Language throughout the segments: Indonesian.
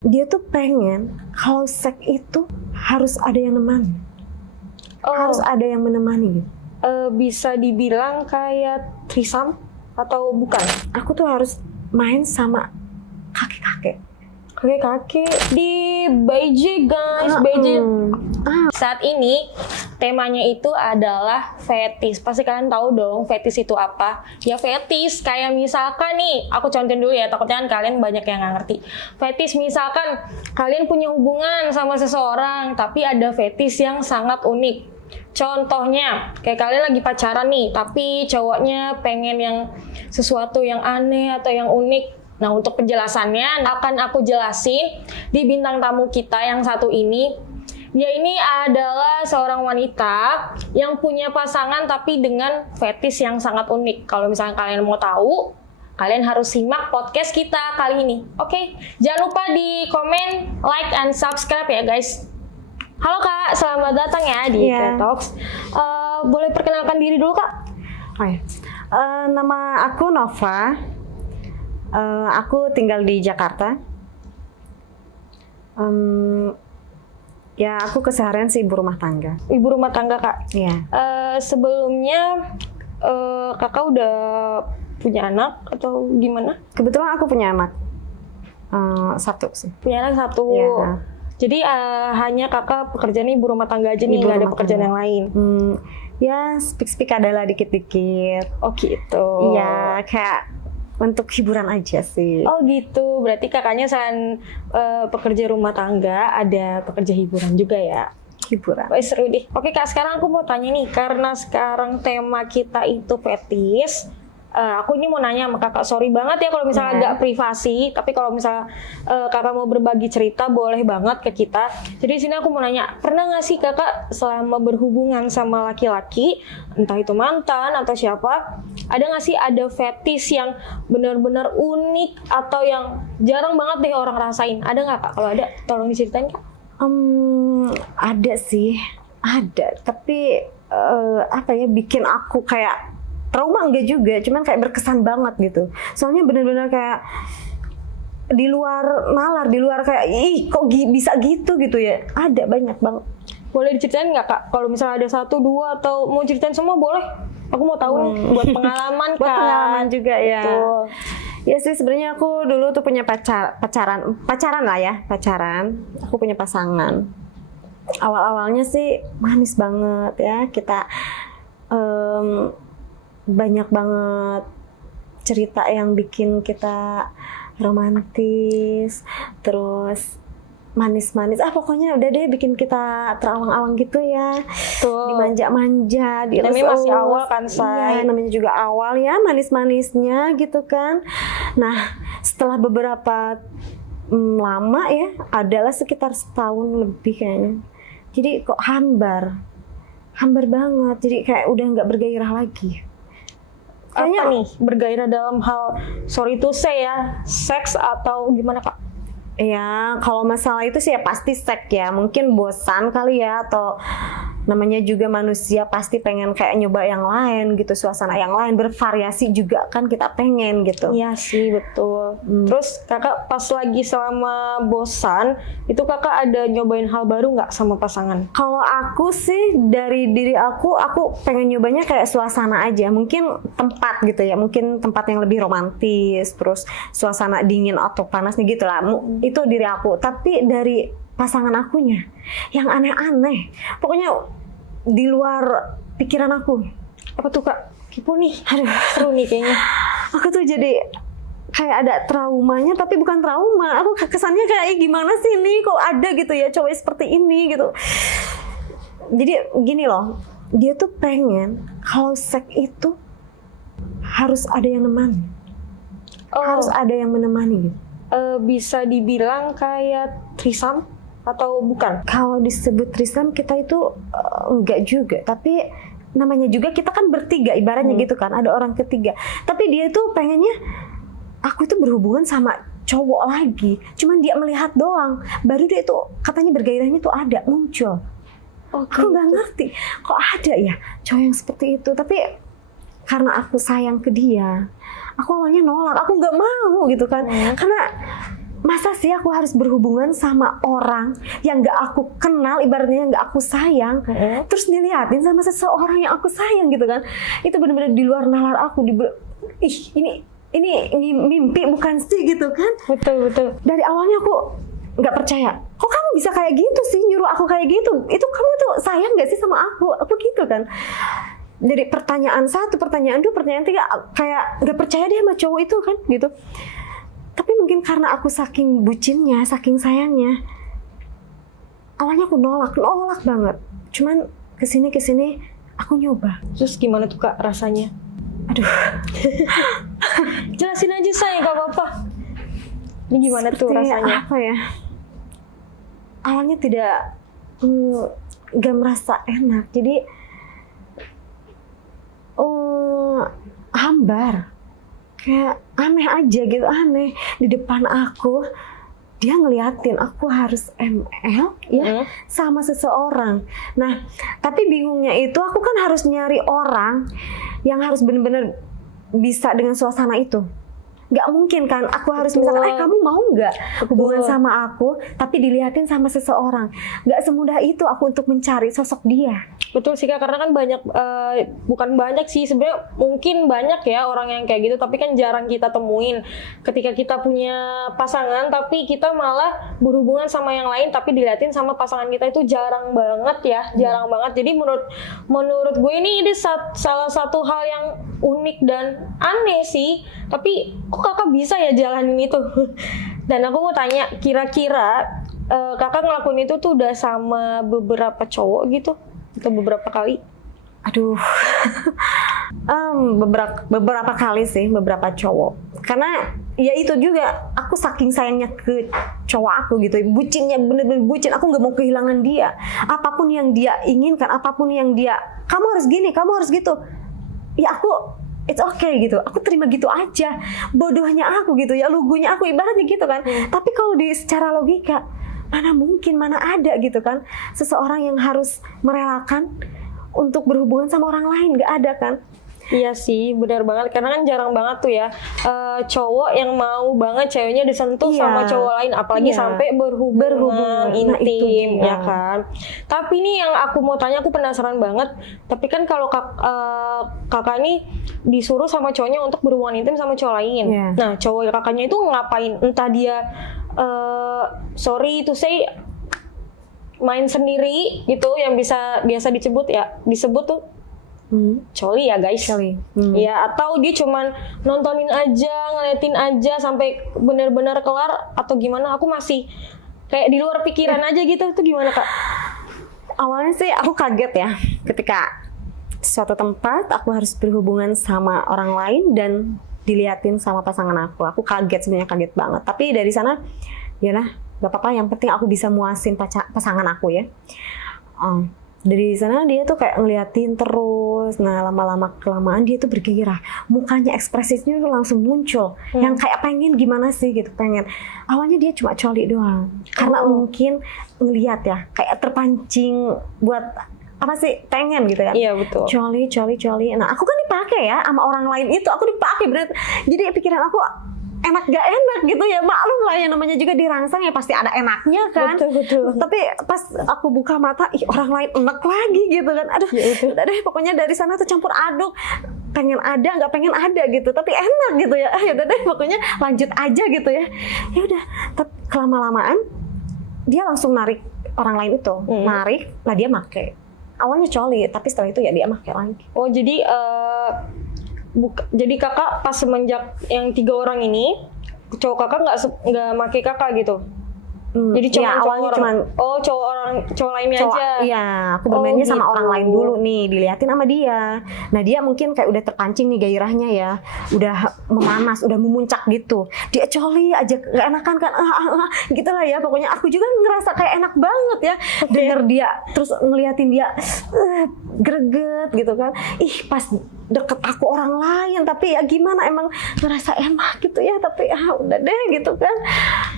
Dia tuh pengen kalau seks itu harus ada yang nemani. Harus ada yang menemani gitu. Bisa dibilang kayak threesome atau bukan? Aku tuh harus main sama kakek-kakek. Kakek-kakek di BJ guys, BJ. Saat ini temanya itu adalah fetis. Pasti kalian tahu dong fetis itu apa? Ya fetis kayak misalkan nih, aku contohin dulu ya, takutnya kan kalian banyak yang nggak ngerti. Fetis misalkan kalian punya hubungan sama seseorang, tapi ada fetis yang sangat unik. Contohnya, kayak kalian lagi pacaran nih, tapi cowoknya pengen yang sesuatu yang aneh atau yang unik. Nah, untuk penjelasannya akan aku jelasin di bintang tamu kita yang satu ini. Dia ini adalah seorang wanita yang punya pasangan tapi dengan fetis yang sangat unik. Kalau misalnya kalian mau tahu, kalian harus simak podcast kita kali ini. Oke, jangan lupa di komen, like, and subscribe ya guys. Halo Kak, selamat datang ya di Talks. Boleh perkenalkan diri dulu Kak? Oh ya. Nama aku Nova. Aku tinggal di Jakarta. Ya aku keseharian sih ibu rumah tangga. Ibu rumah tangga Kak? Iya. Sebelumnya Kakak udah punya anak atau gimana? Kebetulan aku punya anak. Satu sih. Punya anak satu. Iya. Jadi hanya Kakak pekerjaannya ibu rumah tangga aja nih, nggak ada pekerjaan yang lain? Ya speak adalah dikit-dikit. Oh gitu. Iya, kayak untuk hiburan aja sih. Oh gitu, berarti kakaknya selain pekerja rumah tangga, ada pekerja hiburan juga ya? Hiburan. Wah, seru deh. Oke Kak, sekarang aku mau tanya nih, karena sekarang tema kita itu fetis, aku ini mau nanya sama kakak, sorry banget ya kalau misalnya agak privasi, tapi kalau misalnya kakak mau berbagi cerita boleh banget ke kita. Jadi di sini aku mau nanya, pernah nggak sih kakak selama berhubungan sama laki-laki, entah itu mantan atau siapa, ada nggak sih ada fetis yang benar-benar unik atau yang jarang banget deh orang rasain? Ada nggak Kak? Kalau ada, tolong diceritain Kak. Ada sih, ada. Tapi apa ya, bikin aku kayak trauma enggak juga, cuman kayak berkesan banget gitu. Soalnya benar-benar kayak di luar nalar, di luar kayak ih kok bisa gitu ya. Ada banyak banget. Boleh diceritain nggak Kak? Kalau misalnya ada satu, dua, atau mau ceritain semua boleh. Aku mau tahu nih buat pengalaman buat pengalaman juga ya. Betul. Ya sih sebenarnya aku dulu tuh punya pacaran lah ya, pacaran. Aku punya pasangan. Awal-awalnya sih manis banget ya, kita banyak banget cerita yang bikin kita romantis, terus manis-manis. Pokoknya udah deh bikin kita terawang-awang gitu ya. Tuh. Dimanja-manja, namanya masih awal kan, Say. Iya, namanya juga awal ya, manis-manisnya gitu kan. Nah, setelah beberapa lama ya, adalah sekitar setahun lebih kayaknya. Jadi kok hambar banget. Jadi kayak udah nggak bergairah lagi. Kayaknya apa nih bergairah dalam hal, sorry to say ya, seks atau gimana Kak? Ya, kalau masalah itu sih ya pasti seks ya. Mungkin bosan kali ya, atau namanya juga manusia pasti pengen kayak nyoba yang lain gitu, suasana yang lain, bervariasi juga kan kita pengen gitu. Iya sih, betul. Terus kakak pas lagi selama bosan, itu kakak ada nyobain hal baru nggak sama pasangan? Kalau aku sih dari diri aku pengen nyobanya kayak suasana aja, mungkin tempat gitu ya, mungkin tempat yang lebih romantis, terus suasana dingin atau panas nih gitu lah. Itu diri aku, tapi dari pasangan akunya yang aneh-aneh, pokoknya di luar pikiran aku. Apa tuh Kak? Kipu nih. Aduh, seru nih kayaknya. Aku tuh jadi kayak ada traumanya, tapi bukan trauma. Aku kesannya kayak gimana sih nih, kok ada gitu ya cowok seperti ini gitu. Jadi gini loh, dia tuh pengen kalau seks itu harus ada yang nemani. Harus ada yang menemani gitu. Bisa dibilang kayak threesome atau bukan? Kalau disebut threesome kita itu enggak juga, tapi namanya juga kita kan bertiga ibaratnya gitu kan, ada orang ketiga. Tapi dia tuh pengennya aku itu berhubungan sama cowok lagi, cuman dia melihat doang, baru dia tuh katanya bergairahnya tuh ada muncul. Aku nggak ngerti kok ada ya cowok yang seperti itu, tapi karena aku sayang ke dia, aku awalnya nolak, aku nggak mau gitu kan, karena masa sih aku harus berhubungan sama orang yang gak aku kenal, ibaratnya yang gak aku sayang, terus dilihatin sama seseorang yang aku sayang gitu kan. Itu benar-benar di luar nalar aku. Ini mimpi bukan sih gitu kan. Betul. Dari awalnya aku nggak percaya. Kok kamu bisa kayak gitu sih, nyuruh aku kayak gitu? Itu kamu tuh sayang nggak sih sama aku? Aku gitu kan. Dari pertanyaan 1, pertanyaan 2, pertanyaan 3, kayak nggak percaya deh sama cowok itu kan gitu. Tapi mungkin karena aku saking bucinnya, saking sayangnya, awalnya aku nolak banget. Cuman kesini aku nyoba. Terus gimana tuh Kak rasanya? Aduh, jelasin aja saya, gak apa-apa. Ini gimana tuh rasanya? Apa ya? Awalnya gak merasa enak. Jadi hambar. Kayak aneh aja gitu, aneh. Di depan aku, dia ngeliatin aku harus ML ya sama seseorang. Nah, tapi bingungnya itu aku kan harus nyari orang yang harus benar-benar bisa dengan suasana itu. Nggak mungkin kan aku harus misalkan kamu mau nggak hubungan sama aku tapi dilihatin sama seseorang. Nggak semudah itu aku untuk mencari sosok dia. Betul sih Kak, karena kan banyak, bukan banyak sih sebenarnya, mungkin banyak ya orang yang kayak gitu, tapi kan jarang kita temuin. Ketika kita punya pasangan tapi kita malah berhubungan sama yang lain tapi dilihatin sama pasangan kita, itu jarang banget ya, jarang banget. Jadi menurut gue ini salah satu hal yang unik dan aneh sih. Tapi kok Kakak bisa ya jalanin itu? Dan aku mau tanya, kira-kira Kakak ngelakuin itu tuh udah sama beberapa cowok gitu? Atau beberapa kali? Aduh, beberapa kali sih, beberapa cowok. Karena ya itu juga, aku saking sayangnya ke cowok aku gitu, bucinnya bener-bener bucin. Aku nggak mau kehilangan dia. Apapun yang dia inginkan, apapun yang dia, kamu harus gini, kamu harus gitu. Ya aku, it's okay gitu. Aku terima gitu aja. Bodohnya aku gitu ya, lugunya aku, ibaratnya gitu kan. Tapi kalau secara logika, mana mungkin, mana ada gitu kan seseorang yang harus merelakan untuk berhubungan sama orang lain, nggak ada kan. Iya sih, benar banget, karena kan jarang banget tuh ya cowok yang mau banget ceweknya disentuh sama cowok lain, apalagi sampai berhubungan intim, ya kan. Tapi nih yang aku mau tanya, aku penasaran banget, tapi kan kalau kakak nih disuruh sama cowoknya untuk berhubungan intim sama cowok lain, nah cowok kakaknya itu ngapain? Entah dia sorry to say main sendiri gitu, yang biasa disebut tuh coli ya guys. Ya, atau dia cuman nontonin aja, ngeliatin aja sampai benar-benar kelar, atau gimana? Aku masih kayak di luar pikiran aja gitu. Itu gimana Kak? Awalnya sih aku kaget ya ketika suatu tempat aku harus berhubungan sama orang lain dan diliatin sama pasangan aku. Aku kaget, sebenarnya kaget banget. Tapi dari sana yalah, gak apa-apa, yang penting aku bisa muasin pasangan aku ya. Dari sana dia tuh kayak ngeliatin terus. Nah, lama-lama kelamaan dia tuh bergairah. Mukanya, ekspresinya tuh langsung muncul. Yang kayak pengen gimana sih gitu, pengen. Awalnya dia cuma coli doang. Karena mungkin ngeliat ya, kayak terpancing buat apa sih, pengen gitu kan. Iya betul. Coli. Nah, aku kan dipakai ya sama orang lain itu. Aku dipakai bener. Jadi pikiran aku enak gak enak gitu ya, maklum lah ya, namanya juga dirangsang ya pasti ada enaknya kan. Betul. Tapi pas aku buka mata, orang lain enak lagi gitu kan. Aduh, udah deh, pokoknya dari sana tuh campur aduk, pengen ada nggak pengen ada gitu, tapi enak gitu ya. Udah deh, pokoknya lanjut aja gitu ya. Ya udah, tapi kelama-lamaan dia langsung narik orang lain itu, narik lah, dia make. Awalnya coli, tapi setelah itu ya dia make lagi. Oh, jadi jadi kakak pas semenjak yang 3 orang ini, cowok kakak nggak make kakak gitu? Jadi cuma ya, awalnya cowok lainnya aja. Iya, aku bermainnya gitu. sama orang lain dulu nih, diliatin sama dia. Nah, dia mungkin kayak udah terpancing nih gairahnya ya, udah memanas, udah memuncak gitu. Dia coli aja, gak enakan kan, gitulah ya. Pokoknya aku juga ngerasa kayak enak banget ya, denger dia terus ngeliatin dia greget gitu kan. Ih, pas deket aku orang lain, tapi ya gimana, emang ngerasa enak gitu ya, tapi udah deh gitu kan.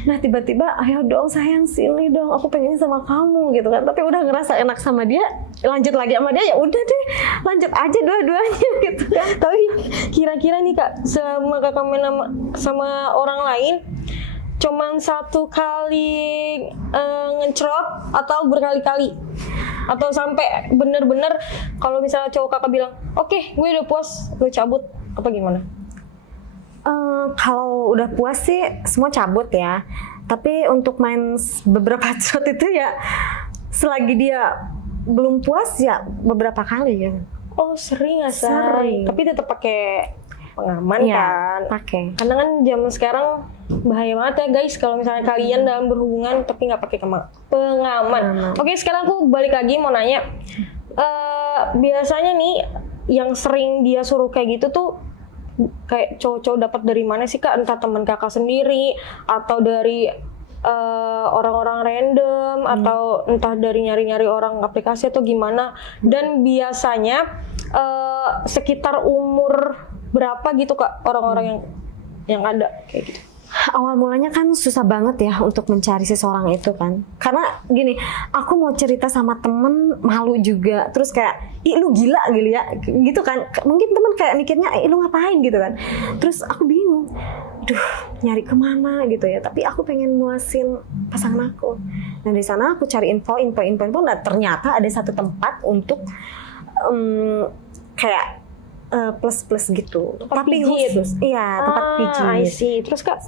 Nah, tiba-tiba ayo dong sayang, sini dong, aku pengen sama kamu gitu kan. Tapi udah ngerasa enak sama dia, lanjut lagi sama dia, ya udah deh, lanjut aja dua-duanya gitu kan. Tapi kira-kira nih Kak, selama kakak main sama orang lain cuman satu kali ngecerot atau berkali-kali? Atau sampai bener-bener kalau misalnya cowok kakak bilang, oke, gue udah puas, lo cabut, apa gimana? Kalau udah puas sih semua cabut ya. Tapi untuk main beberapa shot itu ya selagi dia belum puas ya beberapa kali ya. Oh sering ya, Sering. Tapi tetap pakai pengaman Iya, kan? pakai. Karena kan zaman sekarang bahaya banget ya guys kalau misalnya kalian dalam berhubungan tapi nggak pakai pengaman. Oke, sekarang aku balik lagi mau nanya. Biasanya nih yang sering dia suruh kayak gitu tuh kayak cowok-cowok dapat dari mana sih kak? Entah teman kakak sendiri atau dari orang-orang random atau entah dari nyari-nyari orang aplikasi atau gimana? Dan biasanya sekitar umur berapa gitu kak orang-orang yang ada kayak gitu? Awal mulanya kan susah banget ya untuk mencari seseorang itu kan. Karena gini, aku mau cerita sama temen malu juga. Terus kayak, ih lu gila gitu ya. Gitu kan. Mungkin temen kayak mikirnya, ih lu ngapain gitu kan. Terus aku bingung. Duh, nyari kemana gitu ya. Tapi aku pengen muasin pasangan aku. Nah dari sana aku cari info. Nah ternyata ada satu tempat untuk kayak plus gitu. Tapi khusus. Iya, tempat pijit. I see. Terus kak?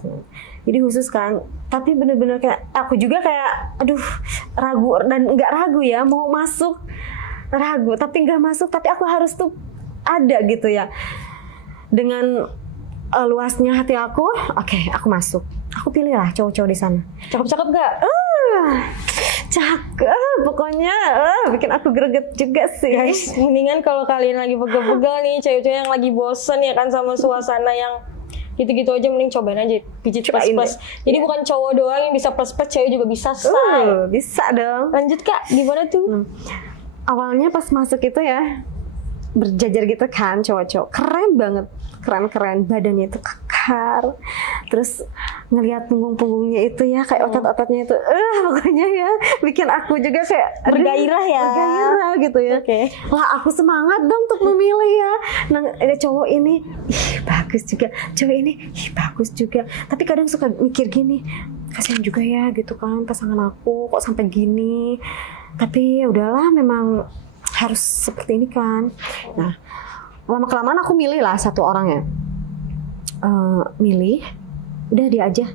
Jadi khusus kan. Tapi bener-bener kayak aku juga kayak aduh ragu dan nggak ragu ya mau masuk. Ragu tapi nggak masuk, tapi aku harus tuh ada gitu ya. Dengan luasnya hati aku, oke, aku masuk. Aku pilih lah cowok-cowok di sana. Cakep-cakep gak? Cakep, pokoknya bikin aku greget juga sih. Guys, mendingan kalau kalian lagi pegel-pegel nih, cewek-cewek yang lagi bosen ya kan sama suasana yang gitu-gitu aja, mending cobain aja pijit plus. Jadi bukan cowok doang yang bisa plus, cewek juga bisa say. Bisa dong. Lanjut kak, gimana tuh? Awalnya pas masuk itu ya berjajar gitu kan cowok-cowok, keren banget, keren, badannya itu kekar, terus ngelihat punggung-punggungnya itu ya kayak otot-ototnya itu, pokoknya ya bikin aku juga kayak bergairah ya, bergairah gitu ya. Wah aku semangat dong untuk memilih ya. Nah ada cowok ini, bagus juga, cowok ini, bagus juga. Tapi kadang suka mikir gini, kasihan juga ya gitu kan pasangan aku kok sampai gini. Tapi ya udahlah memang harus seperti ini kan. Nah lama-kelamaan aku milih lah satu orang ya. Milih, udah dia aja.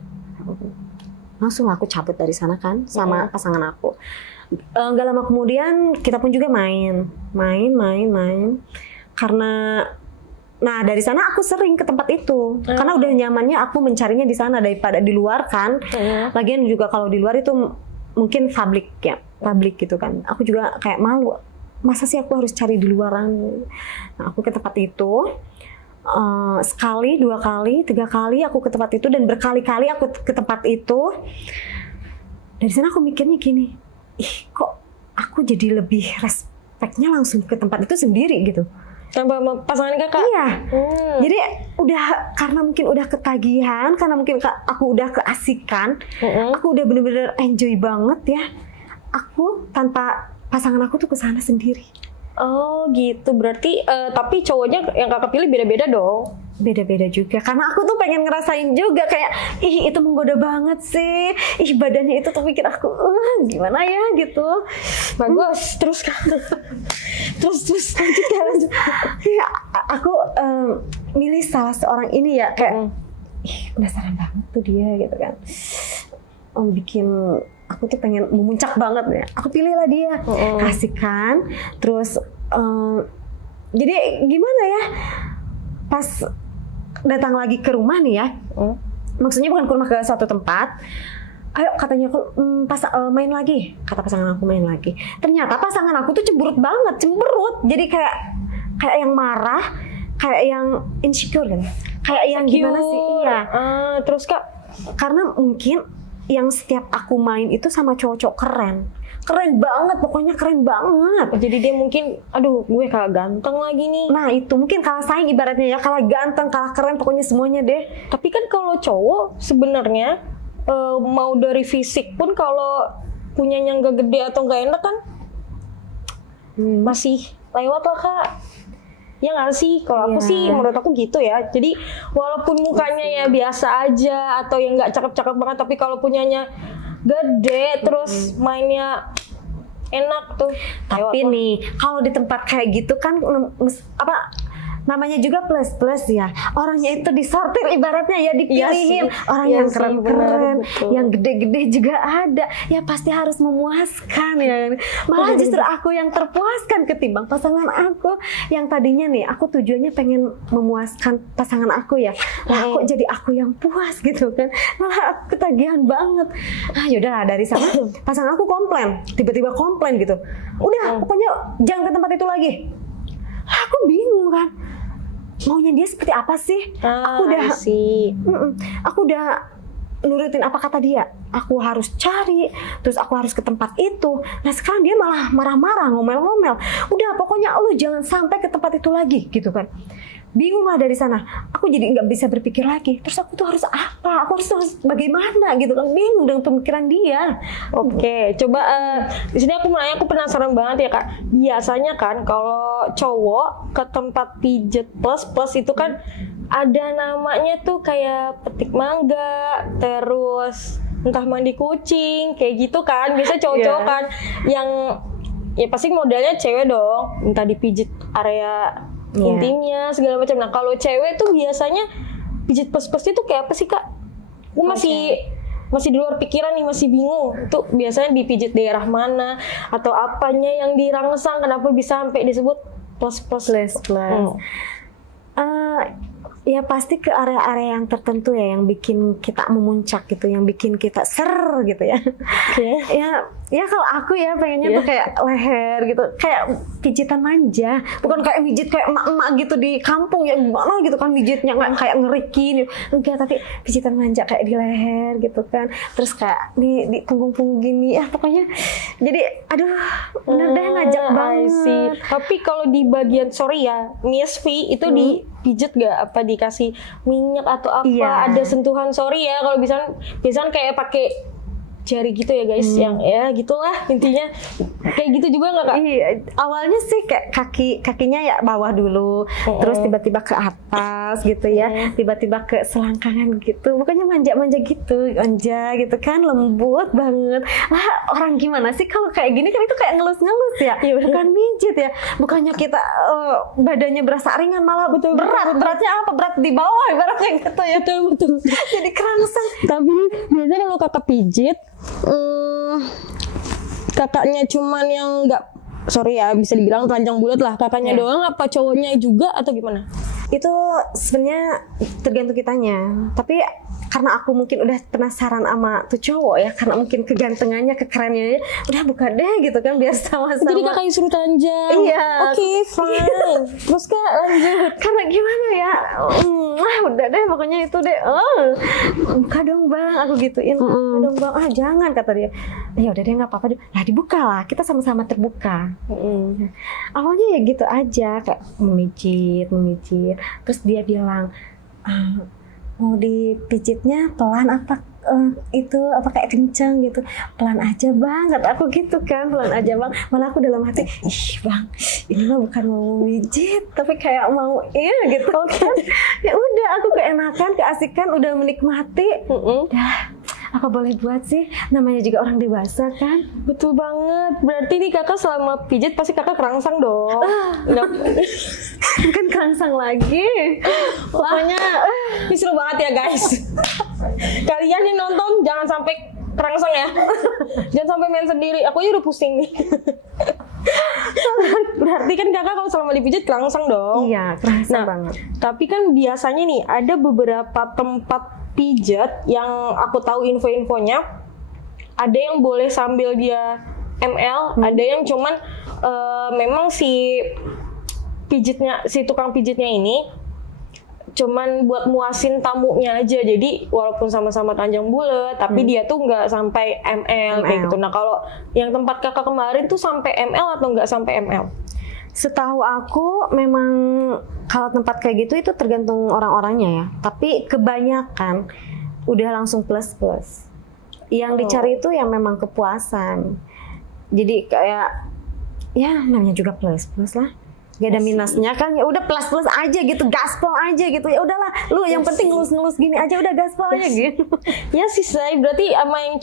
Langsung aku cabut dari sana kan sama pasangan aku. Gak lama kemudian kita pun juga main. Karena nah dari sana aku sering ke tempat itu. Karena udah nyamannya aku mencarinya di sana daripada di luar kan. Lagian juga kalau di luar itu mungkin publik gitu kan. Aku juga kayak malu. Masa sih aku harus cari di luaran? Nah, aku ke tempat itu sekali, 2 kali, 3 kali aku ke tempat itu dan berkali-kali aku ke tempat itu. Dari sana aku mikirnya gini, kok aku jadi lebih respeknya langsung ke tempat itu sendiri gitu. Tanpa pasangan kakak? Iya. Jadi udah karena mungkin udah ketagihan, karena mungkin aku udah keasikan, aku udah bener-bener enjoy banget ya. Aku tanpa pasangan aku tuh kesana sendiri. Oh gitu, berarti tapi cowoknya yang kakak pilih beda-beda dong? Beda-beda juga, karena aku tuh pengen ngerasain juga kayak, ih itu menggoda banget sih, ih badannya itu tuh pikir aku, gimana ya gitu. Bagus, terus lanjut. Ya, aku milih salah seorang ini ya, kayak, ih penasaran banget tuh dia gitu kan. Bikin aku tuh pengen memuncak banget ya. Aku pilih lah dia, kasihkan. Terus jadi gimana ya? Pas datang lagi ke rumah nih ya, maksudnya bukan ke rumah, ke suatu tempat. Ayo katanya aku main lagi. Kata pasangan aku main lagi. Ternyata pasangan aku tuh cemberut. Jadi kayak yang marah, kayak yang insecure kan. Kayak yang gimana sih? Iya. Terus kak? Karena mungkin yang setiap aku main itu sama cowok-cowok keren banget, pokoknya keren banget. Jadi dia mungkin, aduh gue kalah ganteng lagi nih. Nah itu mungkin kalah saing ibaratnya ya, kalah ganteng, kalah keren, pokoknya semuanya deh. Tapi kan kalau cowok sebenarnya mau dari fisik pun kalau punyanya nggak gede atau nggak enak kan masih lewat lah kak. Ya nggak sih? Kalau aku Iya. sih, menurut aku gitu ya. Jadi walaupun mukanya ya biasa aja atau yang nggak cakep-cakep banget, tapi kalau punyanya gede, terus mainnya enak tuh. Tapi nih, kalau di tempat kayak gitu kan namanya juga plus ya. Orangnya itu disortir ibaratnya ya, dipilihin. Iya sih. Orang Iya yang sih, keren-keren, benar, betul. yang gede-gede juga ada. Ya pasti harus memuaskan ya. Malah justru aku yang terpuaskan ketimbang pasangan aku yang tadinya nih aku tujuannya pengen memuaskan pasangan aku ya. Lah kok jadi aku yang puas gitu kan. Malah aku ketagihan banget. Ah yaudah dari sana pasangan aku komplain, tiba-tiba komplain gitu. Udah pokoknya jangan ke tempat itu lagi. Aku bingung kan, maunya dia seperti apa sih? Aku udah nurutin apa kata dia. Aku harus cari, terus aku harus ke tempat itu. Nah sekarang dia malah marah-marah, ngomel-ngomel. Udah pokoknya lu jangan sampai ke tempat itu lagi gitu kan. Bingung lah dari sana. Aku jadi nggak bisa berpikir lagi. Terus aku tuh harus apa? Aku harus bagaimana gitu kan? Bingung dengan pemikiran dia. Oke, coba di sini aku mau nanya, aku penasaran banget ya Kak. Biasanya kan kalau cowok ke tempat pijet plus itu kan ada namanya tuh kayak petik mangga, terus entah mandi kucing, kayak gitu kan. Biasa cowok-cowok kan yang ya pasti modelnya cewek dong, minta dipijit area intimnya segala macam. Nah kalau cewek tuh biasanya pijit plus itu kayak apa sih Kak? Aku masih di luar pikiran nih, masih bingung. Itu biasanya dipijit daerah mana atau apanya yang dirangsang, kenapa bisa sampai disebut plus. Ya pasti ke area-area yang tertentu ya, yang bikin kita memuncak gitu, yang bikin kita ser gitu ya. Okay. Ya kalau aku ya pengennya tuh kayak leher gitu, kayak pijitan manja, bukan kayak mijit kayak emak-emak gitu di kampung ya gimana gitu kan mijitnya nggak kayak ngerikin, enggak, tapi pijitan manja kayak di leher gitu kan, terus kayak di punggung-punggung gini ya pokoknya. Jadi aduh bener deh ngajak banget. Tapi kalau di bagian Miss V itu dipijet gak? Apa dikasih minyak atau apa? Iya. Ada sentuhan kalau biasanya kayak pakai jari gitu ya guys, yang ya gitulah intinya. Kayak gitu juga nggak Kak? Iya, awalnya sih kayak kakinya ya bawah dulu, terus tiba-tiba ke atas gitu ya, tiba-tiba ke selangkangan gitu, bukannya manja-manja gitu, manja gitu kan, lembut banget. Lah orang gimana sih kalau kayak gini kan, itu kayak ngelus-ngelus ya, bukan mijit ya, bukannya kita badannya berasa ringan, malah beratnya apa, berat di bawah ibaratnya gitu ya. Betul. Jadi kerangsang. Tapi biasanya kalau kakak pijit, kakaknya cuman yang bisa dibilang telanjang bulat lah, kakaknya doang apa cowoknya juga atau gimana? Itu sebenarnya tergantung kitanya, tapi karena aku mungkin udah penasaran sama tuh cowok ya, karena mungkin kegantengannya, kekerannya, udah buka deh gitu kan, biar sama-sama. Jadi kakaknya suruh telanjang. Iya. Oke, fine. Terus Kak lanjut. Karena gimana ya, udah deh pokoknya itu deh. Buka dong bang, aku gituin. Buka dong bang, jangan kata dia. Ya udah deh nggak apa-apa. Lah dibuka lah, kita sama-sama terbuka. Awalnya ya gitu aja, kayak memijit. Terus dia bilang, mau dipijitnya pelan apa itu apa kayak kenceng gitu, pelan aja bang, kata aku gitu kan, pelan aja bang. Malah aku dalam hati, ih bang, ini mah bukan mau mijit tapi kayak mau gitu kan. Ya udah, aku keenakan, keasikan, udah menikmati. Apa boleh buat sih, namanya juga orang dewasa kan. Betul banget. Berarti nih kakak selama pijit pasti kakak kerangsang dong. Bukan kerangsang lagi. Pokoknya ini seru banget ya guys. Kalian yang nonton jangan sampai kerangsang ya. Jangan sampai main sendiri. Aku aja udah pusing nih. Berarti kan kakak kalau selama dipijit kerangsang dong. Iya, kerangsang banget. Tapi kan biasanya nih ada beberapa tempat pijat yang aku tahu info-infonya, ada yang boleh sambil dia ML, ada yang cuman memang si tukang pijitnya ini cuman buat muasin tamunya aja. Jadi walaupun sama-sama telanjang bulat, tapi dia tuh nggak sampai ML kayak gitu. Nah kalau yang tempat kakak kemarin tuh sampai ML atau nggak sampai ML? Setahu aku memang kalau tempat kayak gitu itu tergantung orang-orangnya ya. Tapi kebanyakan udah langsung plus. Yang dicari itu yang memang kepuasan. Jadi kayak ya namanya juga plus lah. Gak ada minusnya kan, ya udah plus aja gitu, gaspol aja gitu, ya udahlah lu yang penting ngelus gini aja udah gaspol aja gitu. Ya sih Say, berarti sama yang